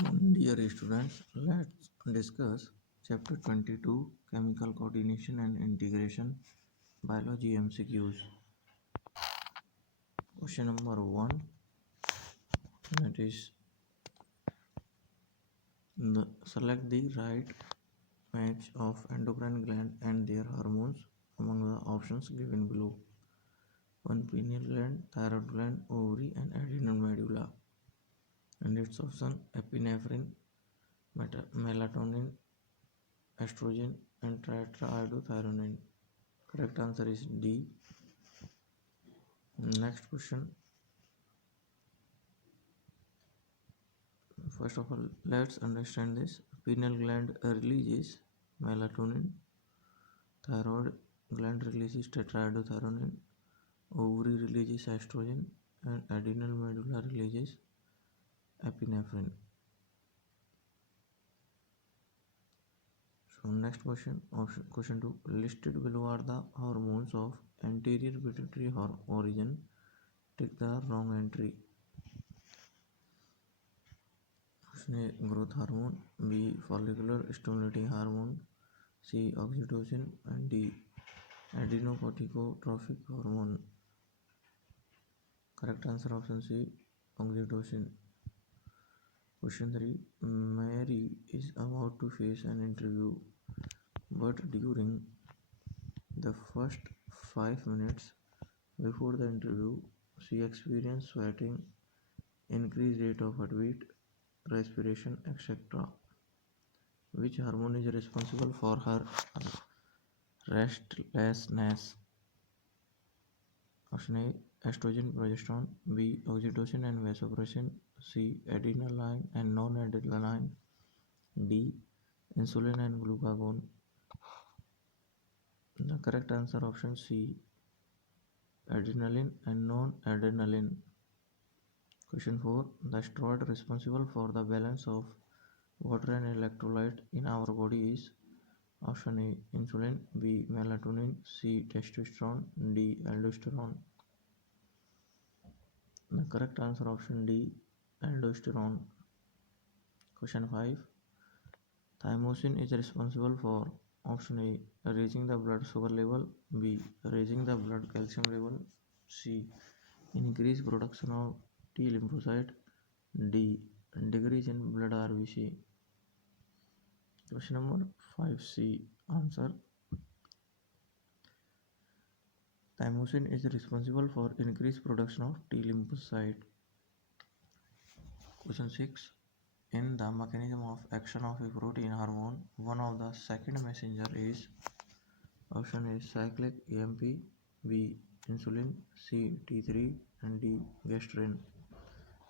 Dear students, let's discuss Chapter 22 Chemical Coordination and Integration Biology MCQs. Question number 1, that is select the right match of endocrine gland and their hormones among the options given below. 1. Pineal gland, thyroid gland, ovary and adrenal medulla. And its option: epinephrine, melatonin, estrogen and tetrahydrothyronine. Correct answer is D. Next question. First of all, let's understand this. Pineal gland releases melatonin, thyroid gland releases tetrahydrothyronine, ovary releases estrogen, and adrenal medulla releases epinephrine. So next question, question 2. Listed below are the hormones of anterior pituitary origin. Take the wrong entry. Option A, growth hormone, B, follicular stimulating hormone, C, oxytocin, and D, adrenocorticotropic hormone. Correct answer option C, oxytocin. Question 3. Mary is about to face an interview, but during the first 5 minutes before the interview, she experienced sweating, increased rate of heartbeat, respiration, etc. Which hormone is responsible for her restlessness? Option A, estrogen, progesterone, B, oxytocin and vasopressin, C, adrenaline and non-adrenaline, D, insulin and glucagon. The correct answer option C, adrenaline and non-adrenaline. Question 4. The steroid responsible for the balance of water and electrolyte in our body is: option A, insulin, B, melatonin, C, testosterone, D, aldosterone. The correct answer option D, aldosterone. Question 5. Thymosin is responsible for: option A, raising the blood sugar level, B, raising the blood calcium level, C, increase production of T lymphocyte, D, decrease in blood RBC. Question number 5C. Answer: thymosin is responsible for increased production of T lymphocyte. Question 6. In the mechanism of action of a protein hormone, one of the second messenger is: option A, cyclic AMP, B, insulin, C, T3 and D, gastrin.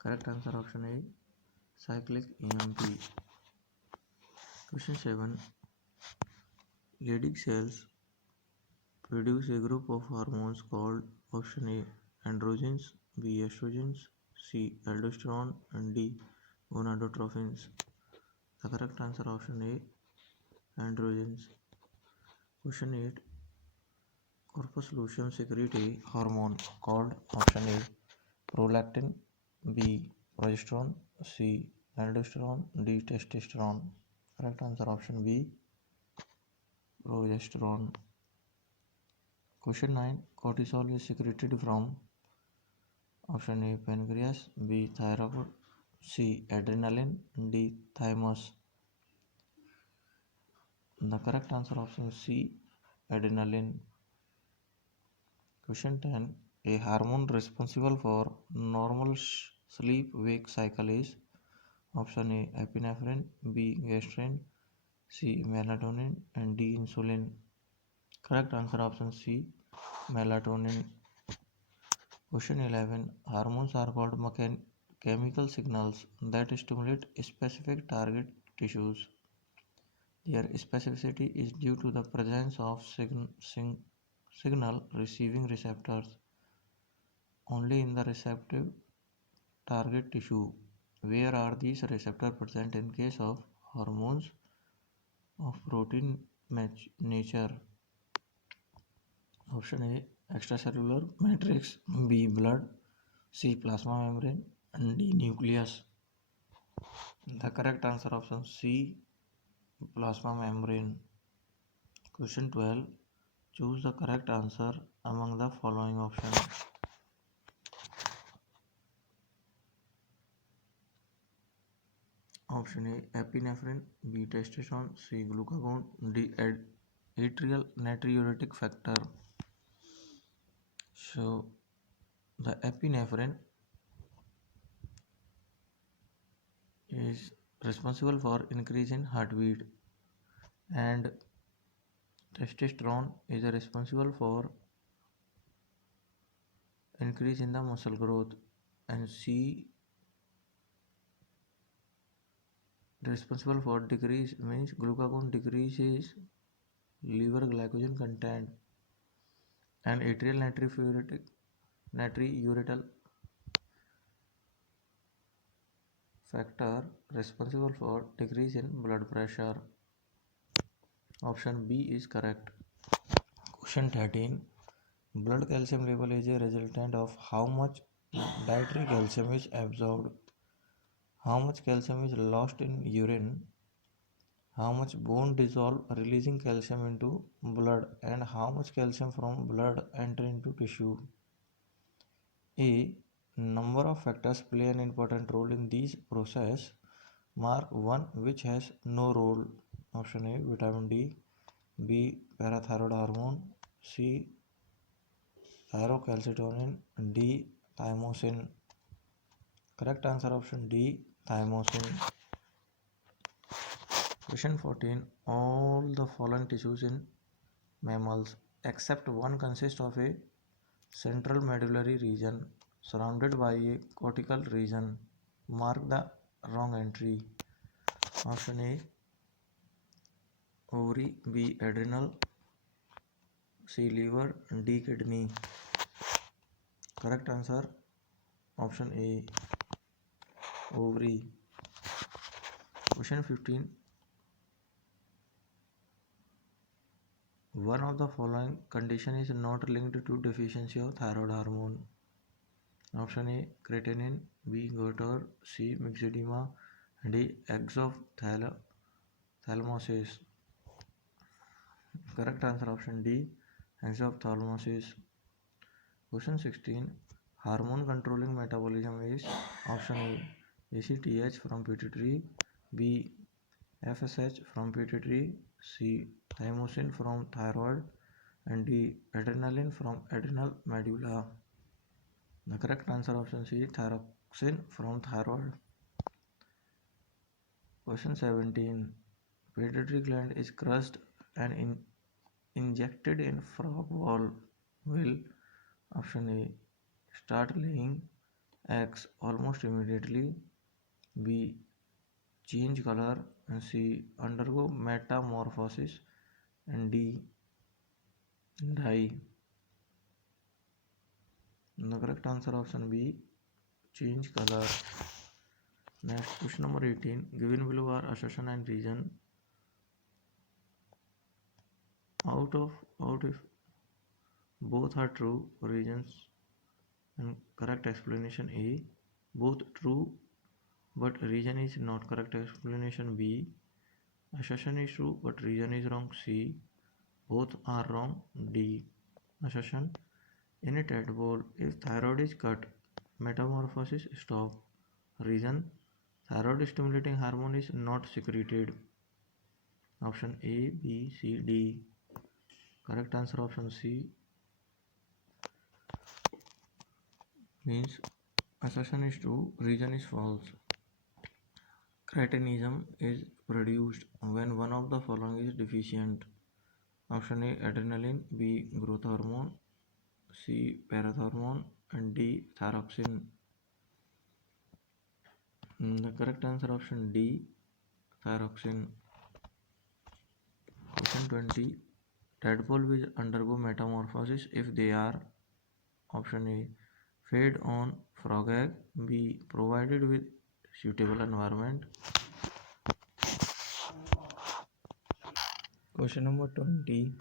Correct answer option A, cyclic AMP. Question 7. Leydig cells produce a group of hormones called: option A, androgens, B, estrogens, C, aldosterone and D, gonadotropins. The correct answer option A, androgens. Question 8. Corpus luteum secrete a hormone called: option A, prolactin, B, progesterone, C, aldosterone, D, testosterone. Correct answer option B, progesterone. Question 9. Cortisol is secreted from: option A, pancreas, B, thyroid, C, adrenaline, D, thymus. The correct answer option C, adrenaline. Question 10. A hormone responsible for normal sleep-wake cycle is: option A, epinephrine, B, gastrin, C, melatonin and D, insulin. Correct answer option C, melatonin. Question 11. Hormones are called chemical signals that stimulate specific target tissues. Their specificity is due to the presence of signal receiving receptors only in the receptive target tissue. Where are these receptors present in case of hormones of protein nature? Option A, extracellular matrix, B, blood, C, plasma membrane and D, nucleus. The correct answer option C, plasma membrane. Question 12. Choose the correct answer among the following options. Option A, epinephrine. B, testosterone. C, glucagon. D, atrial natriuretic factor. So the epinephrine is responsible for increase in heartbeat, and testosterone is responsible for increase in the muscle growth, and C responsible for decrease means glucagon decreases liver glycogen content, and atrial natriuretal factor responsible for decrease in blood pressure. Option B is correct. Question 13. Blood calcium level is a resultant of how much dietary calcium is absorbed, how much calcium is lost in urine, how much bone dissolve releasing calcium into blood, and how much calcium from blood enter into tissue. A number of factors play an important role in this process. Mark one which has no role. Option A, vitamin D. B, parathyroid hormone. C, thyrocalcitonin. D, thymosin. Correct answer option D, thymosin. Question 14. All the following tissues in mammals except one consist of a central medullary region surrounded by a cortical region. Mark the wrong entry. Option A, ovary. B, adrenal. C, liver. D, kidney. Correct answer option A, ovary. Question 15. One of the following condition is not linked to deficiency of thyroid hormone. Option A, creatinine. B, goiter. C, myxedema. D, exophthalmosis. Correct answer option D, exophthalmosis. Question 16. Hormone controlling metabolism is option A, ACTH from pituitary. B, FSH from pituitary. C, thymosin from thyroid. And D, adrenaline from adrenal medulla. The correct answer option C, thyroxine from thyroid. Question 17. Pituitary gland is crushed and injected in frog wall will option A, start laying eggs almost immediately. B, change color. And C, undergo metamorphosis. And D, die. The correct answer option B, change color. Next, question number 18. Given below are assertion and reason. Out if both are true, reasons and correct explanation A. Both true but reason is not correct explanation B. Assertion is true but reason is wrong C. Both are wrong D. Assertion. In a tadpole, if thyroid is cut, metamorphosis stop. Reason. Thyroid stimulating hormone is not secreted. Option A, B, C, D. Correct answer option C means assertion is true, reason is false. Cretinism is produced when one of the following is deficient. Option A, adrenaline. B, growth hormone. C, parathormone. And D, thyroxine. The correct answer option D, thyroxine. Question 20. Tadpole will undergo metamorphosis if they are option A, fed on frog egg. B, provided with suitable environment. Question number 20.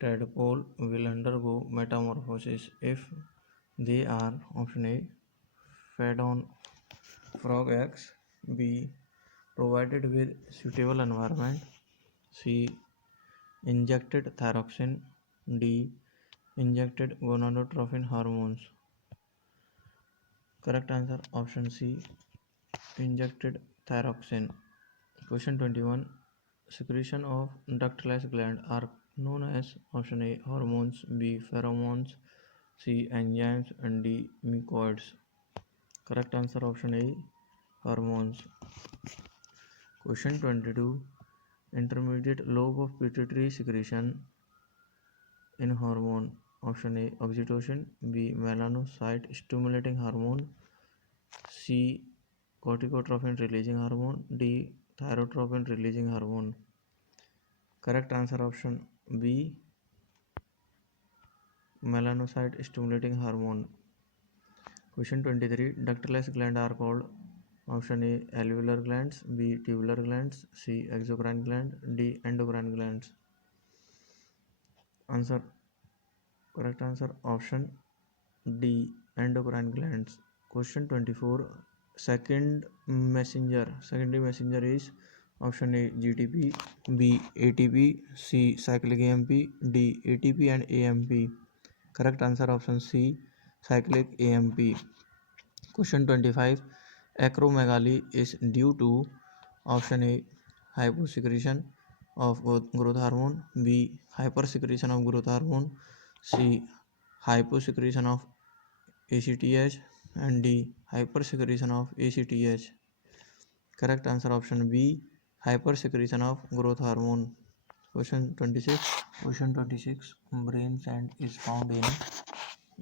Tadpole will undergo metamorphosis if they are option A, fed on frog eggs. B. Provided with suitable environment. C. Injected thyroxine. D. Injected gonadotropin hormones. Correct answer option C. Injected thyroxine. Question 21. Secretion of ductless gland are known as option A. Hormones. B. Pheromones. C. Enzymes. And D. mucoids. Correct answer option A. Hormones. Question 22. Intermediate lobe of pituitary secretion in hormone. Option A. Oxytocin. B. Melanocyte stimulating hormone. C. Corticotropin releasing hormone. D. Thyrotropin releasing hormone. Correct answer option B. Melanocyte stimulating hormone. Question 23. Ductless gland are called option A. Alveolar glands. B. Tubular glands. C. Exocrine gland. D. Endocrine glands. Answer. Correct answer option D. Endocrine glands. Question 24. Secondary messenger is option A. GTP. B. ATP. C. Cyclic AMP. D. ATP and AMP. Correct answer option C. Cyclic AMP. Question 25. Acromegaly is due to option A. Hyposecretion of growth hormone. B. Hypersecretion of growth hormone. C. Hyposecretion of ACTH. And D. Hypersecretion of ACTH. Correct answer option B. Hypersecretion of growth hormone. Question 26. Question 26. Brain sand is found in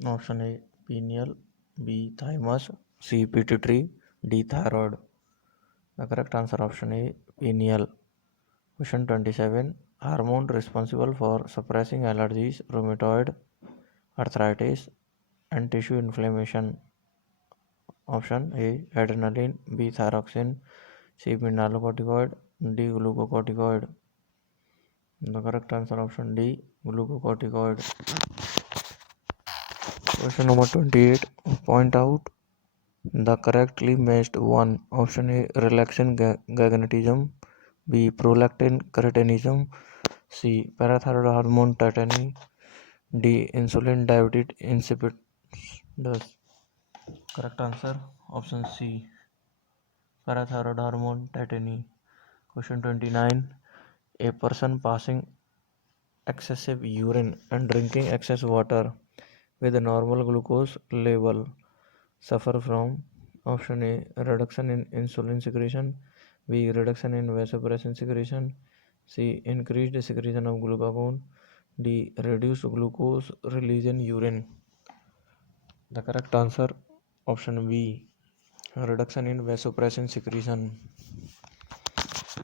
option A. Pineal. B. Thymus. C. Pituitary. D. Thyroid. The correct answer option A. Pineal. Question 27. Hormone responsible for suppressing allergies, rheumatoid arthritis, and tissue inflammation. Option A. Adrenaline. B. Thyroxine. C. Mineralocorticoid. D. Glucocorticoid. The correct answer option D. Glucocorticoid. Question number 28. Point out the correctly matched one. Option A. Relaxin gagnetism. B. Prolactin cretinism. C. Parathyroid hormone tetany. D. Insulin diabetes insipidus. Correct answer option C. Parathyroid hormone tetany. Question 29. A person passing excessive urine and drinking excess water with a normal glucose level suffer from option A. Reduction in insulin secretion. B. Reduction in vasopressin secretion. C. Increased secretion of glucagon. D. Reduced glucose release in urine. The correct answer option B. Reduction in vasopressin secretion.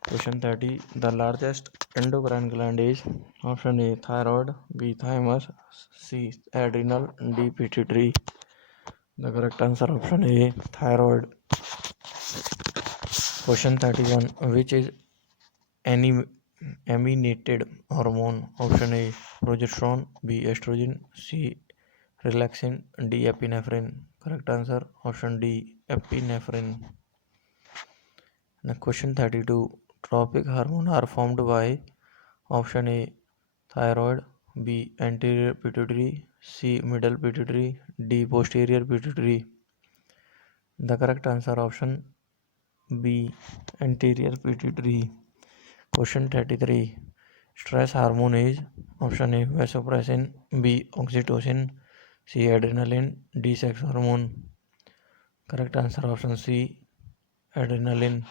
Question 30. The largest endocrine gland is option A. Thyroid. B. Thymus. C. Adrenal. D. Pituitary. The correct answer option A. Thyroid. Question 31. Which is emanated hormone? Option A. Progesterone. B. Estrogen. C. Relaxin. D. Epinephrine. Correct answer option D. Epinephrine. Now question 32. Tropic hormones are formed by option A. Thyroid. B. Anterior pituitary. C. Middle pituitary. D. Posterior pituitary. The correct answer option B. Anterior pituitary. Question 33. Stress hormone is option A. Vasopressin. B. Oxytocin. C. Adrenaline. D. Sex hormone. Correct answer option C. Adrenaline.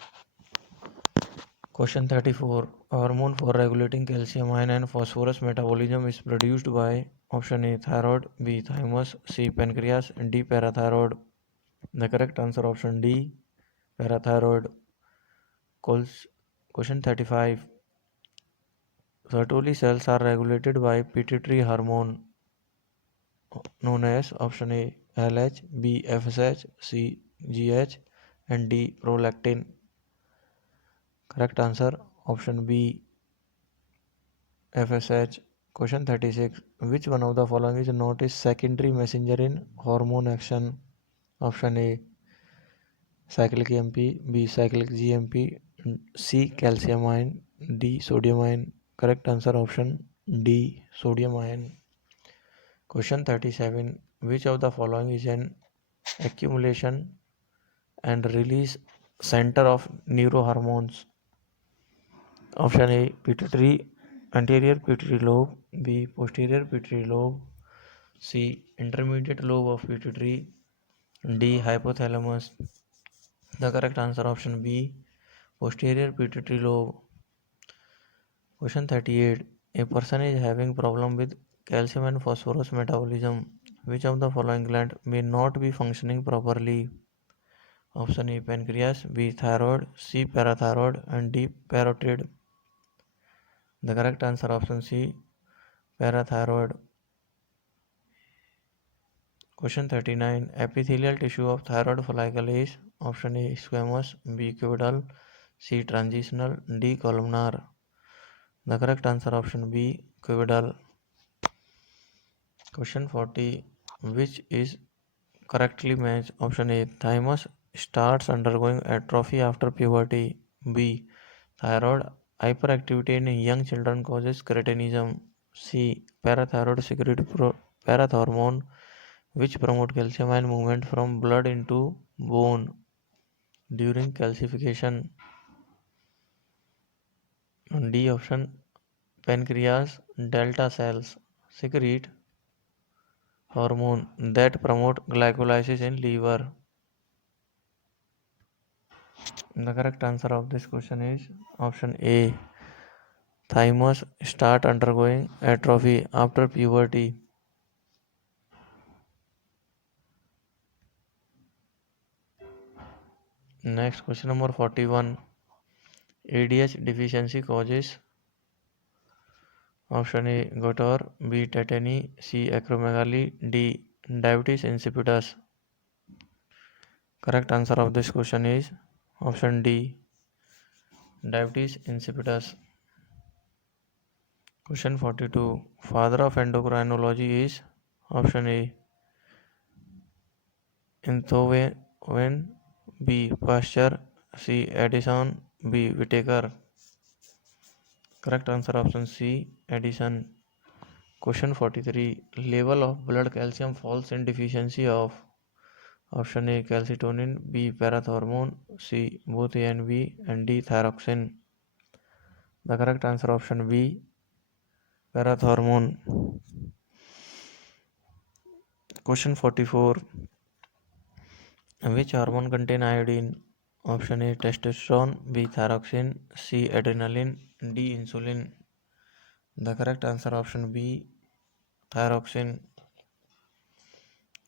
Question 34. Hormone for regulating calcium ion and phosphorus metabolism is produced by option A. Thyroid. B. Thymus. C. Pancreas. D. Parathyroid. The correct answer option D. Parathyroid. Question 35. Sertoli cells are regulated by pituitary hormone known as option A. LH. B. FSH. C. GH. And D. Prolactin. Correct answer option B. FSH. Question 36. Which one of the following is not a secondary messenger in hormone action? Option A. cyclic EMP, B cyclic GMP, C calcium ion, D sodium ion. Correct answer option D sodium ion. Question 37. Which of the following is an accumulation and release center of neurohormones? Option A pituitary, anterior pituitary lobe, B posterior pituitary lobe, C intermediate lobe of pituitary, D hypothalamus. The correct answer option B posterior pituitary lobe. Question 38. A person is having problem with calcium and phosphorus metabolism. Which of the following gland may not be functioning properly? Option A pancreas, B thyroid, C parathyroid and D parotid. The correct answer option C parathyroid. Question 39. Epithelial tissue of thyroid follicle is option A squamous, B cuboidal, C transitional, D columnar. The correct answer option B cuboidal. Question 40. Which is correctly matched? Option A thymus starts undergoing atrophy after puberty. B thyroid hyperactivity in young children causes cretinism. C parathyroid secrete parathormone which promote calcium ion movement from blood into bone during calcification. D option pancreas delta cells secrete hormone that promote glycolysis in liver. The correct answer of this question is option A. Thymus start undergoing atrophy after puberty. Next question number 41. ADH deficiency causes option A goiter, B tetany, C acromegaly, D diabetes insipidus. Correct answer of this question is option D diabetes insipidus. Question 42. Father of endocrinology is option A Enthoven, B Pasteur, C Edison, B Whittaker. Correct answer option C Edison. Question 43. Level of blood calcium falls in deficiency of option A calcitonin, B parathormone, C both A and B and D thyroxine. The correct answer option B parathormone. Question 44. Which hormone contain iodine? Option A testosterone, B thyroxine, C adrenaline, D insulin. The correct answer option B thyroxine.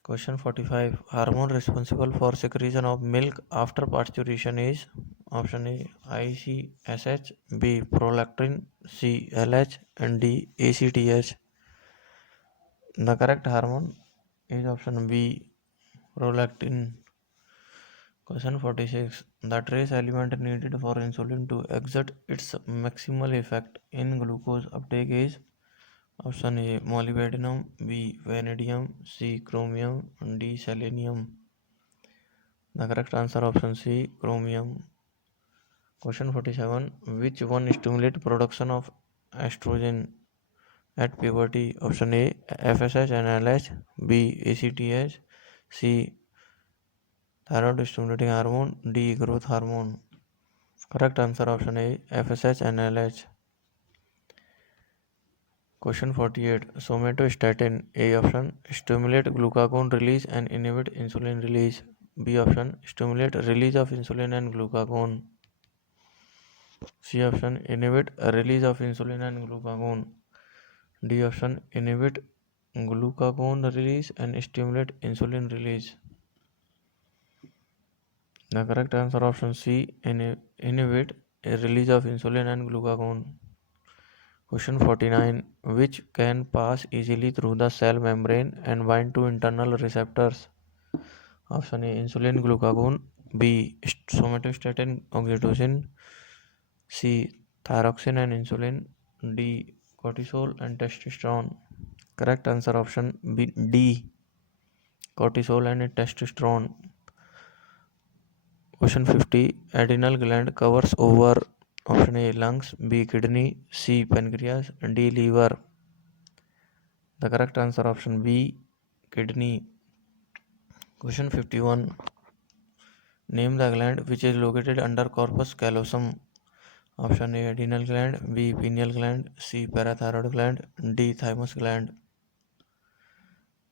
Question 45. Hormone responsible for secretion of milk after pasteurization is option A ICSH, B prolactin, C LH and D ACTH. The correct hormone is option B prolactin. Question 46. The trace element needed for insulin to exert its maximal effect in glucose uptake is option A molybdenum, B vanadium, C chromium, D selenium. The correct answer option C chromium. Question 47. Which one stimulate production of estrogen at puberty? Option A FSH and LH, B ACTH, C thyroid stimulating hormone, D growth hormone. Correct answer option A FSH and LH. Question 48. Somatostatin A option stimulate glucagon release and inhibit insulin release. B option stimulate release of insulin and glucagon. C option inhibit release of insulin and glucagon. D option inhibit glucagon release and stimulate insulin release. The correct answer option C inhibit release of insulin and glucagon. Question 49. Which can pass easily through the cell membrane and bind to internal receptors? Option A insulin glucagon, B somatostatin oxytocin, C thyroxine and insulin, D cortisol and testosterone. Correct answer option D cortisol and testosterone. Question 50. Adrenal gland covers over option A lungs, B kidney, C pancreas, D liver. The correct answer option B kidney. Question 51. Name the gland which is located under corpus callosum. Option A adrenal gland, B pineal gland, C parathyroid gland, D thymus gland.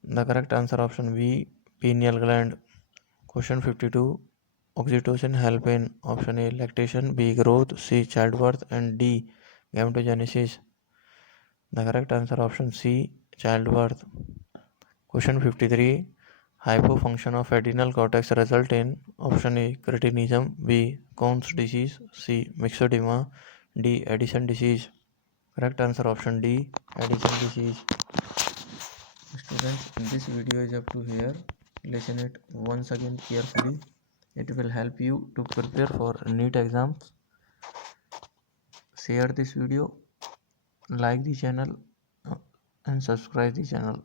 The correct answer option B pineal gland. Question 52. Oxytocin help in option A lactation, B growth, C childbirth, and D gametogenesis. The correct answer option C childbirth. Question 53. Hypofunction of adrenal cortex result in option A cretinism, B Conn's disease, C myxedema, D Addison disease. Correct answer option D Addison disease. Students, this video is up to here. Listen it once again carefully. It will help you to prepare for NEET exams. Share this video, like the channel, and subscribe the channel.